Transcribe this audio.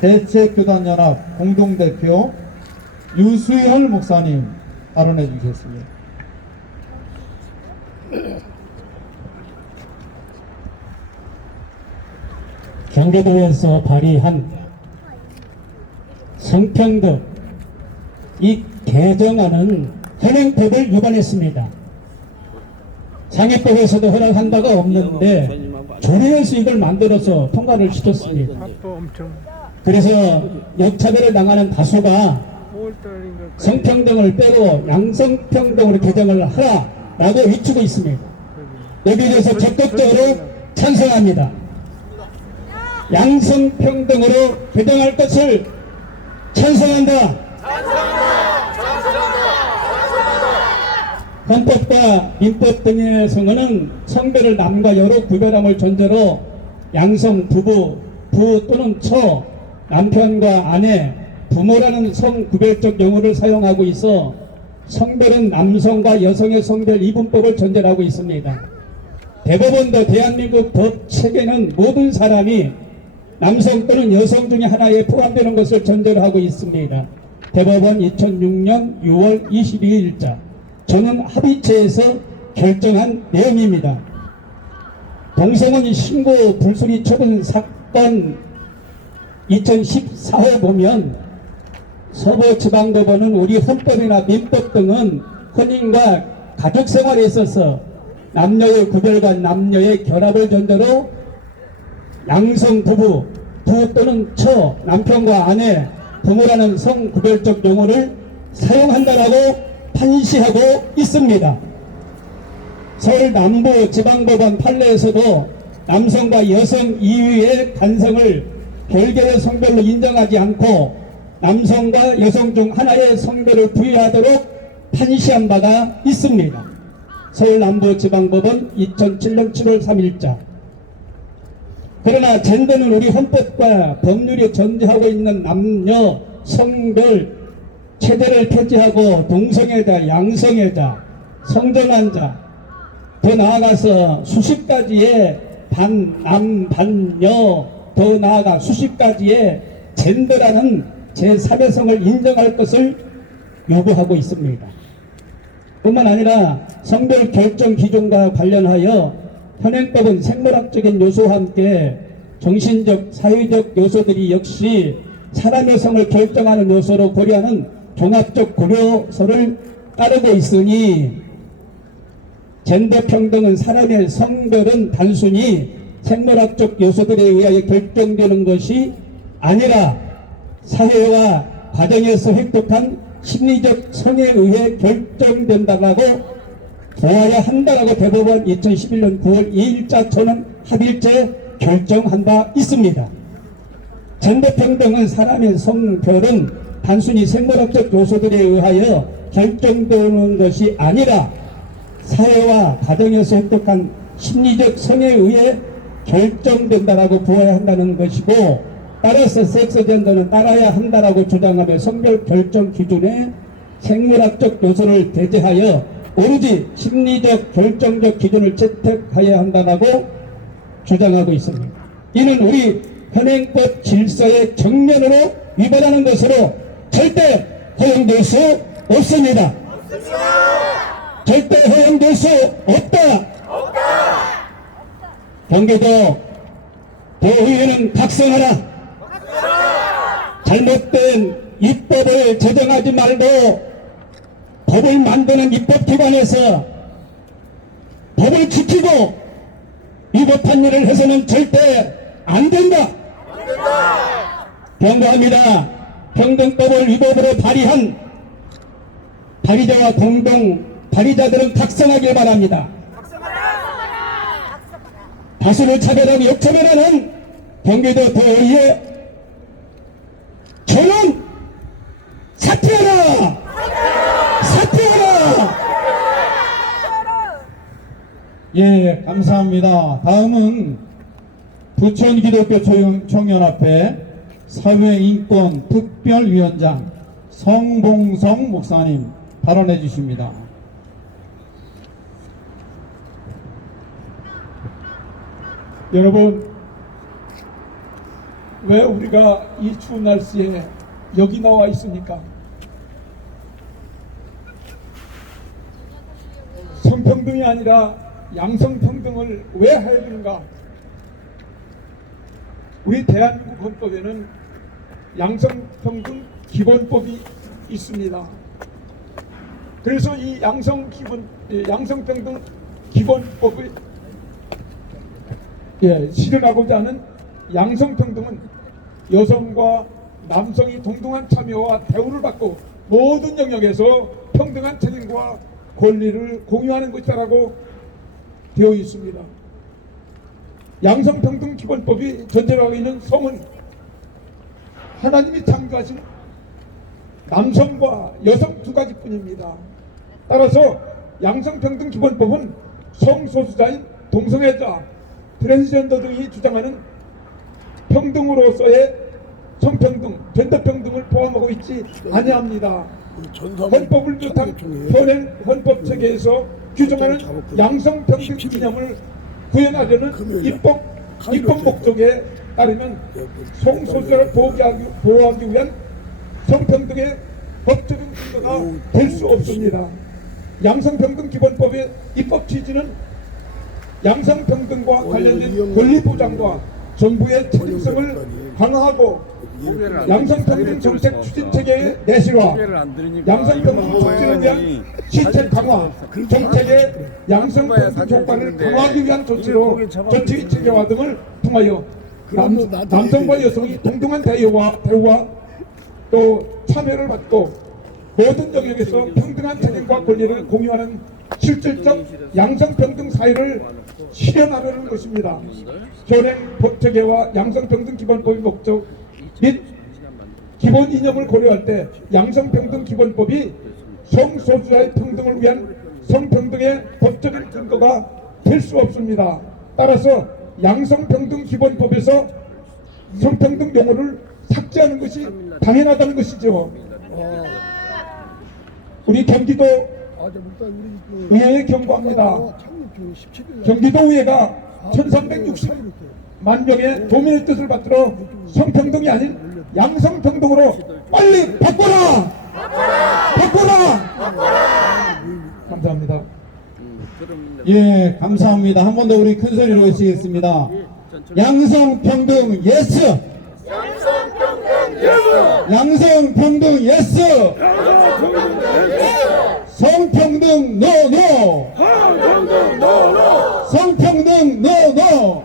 대책교단연합 공동대표 유수열 목사님 발언해 주시겠습니다. 경기도에서 발의한 성평등 이 개정안은 현행법을 위반했습니다. 상해법에서도 허락한 바가 없는데 조례에서 이걸 만들어서 통과를 시켰습니다. 그래서 역차별을 당하는 다수가 5월달인가 성평등을 빼고 양성평등으로 개정을 하라라고 외치고 있습니다. 여기에 대해서 적극적으로 찬성합니다. 양성평등으로 개정할 것을 찬성한다. 헌법과 민법 등에서는 성별을 남과 여로 구별함을 전제로 양성 부부, 부 또는 처, 남편과 아내, 부모라는 성구별적 용어를 사용하고 있어 성별은 남성과 여성의 성별 이분법을 전제로 하고 있습니다. 대법원도 대한민국 법 체계는 모든 사람이 남성 또는 여성 중에 하나에 포함되는 것을 전제로 하고 있습니다. 대법원 2006년 6월 22일자 저는 합의체에서 결정한 내용입니다. 동성원 신고 불소리 처분 사건 2014호 보면 서부지방법원은 우리 헌법이나 민법 등은婚姻과 가족 생활에 있어서 남녀의 구별과 남녀의 결합을 전제로 양성 부부, 부 또는 처, 남편과 아내, 부모라는 성구별적 용어를 사용한다라고 판시하고 있습니다. 서울 남부 지방법원 판례에서도 남성과 여성 이유의 간성을 별개의 성별로 인정하지 않고 남성과 여성 중 하나의 성별을 부여하도록 판시한 바가 있습니다. 서울 남부 지방법원 2007년 7월 3일자 그러나 젠더는 우리 헌법과 법률이 전제하고 있는 남녀 성별 체제를 폐지하고 동성애자, 양성애자, 성전환자 더 나아가서 수십 가지의 반 남 반 여 더 나아가 수십 가지의 젠더라는 제3의 성을 인정할 것을 요구하고 있습니다. 뿐만 아니라 성별 결정 기준과 관련하여 현행법은 생물학적인 요소와 함께 정신적, 사회적 요소들이 역시 사람의 성을 결정하는 요소로 고려하는 종합적 고려서를 따르고 있으니 젠더 평등은 사람의 성별은 단순히 생물학적 요소들에 의하여 결정되는 것이 아니라 사회와 과정에서 획득한 심리적 성에 의해 결정된다라고 보아야 한다라고 대법원 2011년 9월 2일자 저는 합일제 결정한 바 있습니다. 젠더 평등은 사람의 성별은 단순히 생물학적 요소들에 의하여 결정되는 것이 아니라 사회와 가정에서 획득한 심리적 성에 의해 결정된다라고 보아야 한다는 것이고 따라서 섹스 젠더는 따라야 한다라고 주장하며 성별 결정 기준에 생물학적 요소를 배제하여 오로지 심리적 결정적 기준을 채택하여야 한다고 주장하고 있습니다. 이는 우리 현행법 질서의 정면으로 위반하는 것으로 절대 허용될 수 없습니다. 절대 허용될 수 없다. 경기도 도의회는 각성하라. 잘못된 입법을 제정하지 말고 법을 만드는 입법기관에서 법을 지키고 위법한 일을 해서는 절대 안 된다. 경고합니다. 평등법을 위법으로 발의한 발의자와 공동 발의자들은 각성하길 바랍니다. 다수를 차별하고 역차별하는 경기도 도의회 저는 사퇴하라! 사퇴하라! 예, 감사합니다. 다음은 부천기독교 총- 총연합회 사회인권 특별위원장 성봉성 목사님 발언해 주십니다. 여러분 왜 우리가 이 추운 날씨에 여기 나와 있습니까? 성평등이 아니라 양성평등을 왜 해야 되는가? 우리 대한민국 헌법에는 양성평등 기본법이 있습니다. 그래서 이 양성 기본 예, 양성평등 기본법을 예, 실현하고자 하는 양성평등은 여성과 남성이 동등한 참여와 대우를 받고 모든 영역에서 평등한 책임과 권리를 공유하는 것이라고 되어 있습니다. 양성평등 기본법이 전제하고 있는 성은 하나님이 창조하신 남성과 여성 두 가지뿐입니다. 따라서 양성평등 기본법은 성소수자인 동성애자, 트랜스젠더 등이 주장하는 평등으로서의 성평등, 젠더평등을 포함하고 있지 아니합니다. 헌법을 비롯한 현행 헌법 체계에서 규정하는 양성평등 개념을 구현하려는 입법 입법 목적에 따르면 성소수자를 보호하기, 보호하기 위한 성평등의 법적인 근거가 될 수 없습니다. 양성평등 기본법의 입법 취지는 양성평등과 관련된 권리 보장과 정부의 책임성을 강화하고 양성평등 정책 추진 체계의 내실화, 양성평등 촉진을 위한 시책 강화, 정책의 양성평등 효과를 강화하기 위한 조치로 정치 체계화 등을 통하여 남, 남성과 여성이 동등한 대우와, 대우와 또 참여를 받고 모든 영역에서 평등한 책임과 권리를 공유하는 실질적 양성평등 사회를 실현하려는 것입니다. 현행 법체계와 양성평등 기본법의 목적 및 기본 이념을 고려할 때 양성평등 기본법이 성소수자의 평등을 위한 성평등의 법적인 근거가 될 수 없습니다. 따라서 양성평등 기본법에서 성평등 용어를 삭제하는 것이 당연하다는 것이죠. 우리 경기도 의회에 경고합니다. 경기도 의회가 1360만 명의 도민의 뜻을 받들어 성평등이 아닌 양성평등으로 빨리 바꿔라! 바꿔라! 감사합니다. 예, 감사합니다. 한 번 더 우리 큰 소리로 외치겠습니다. 양성평등 예스! 양성 평등 예스. 성평등 노노. 성평등 노노.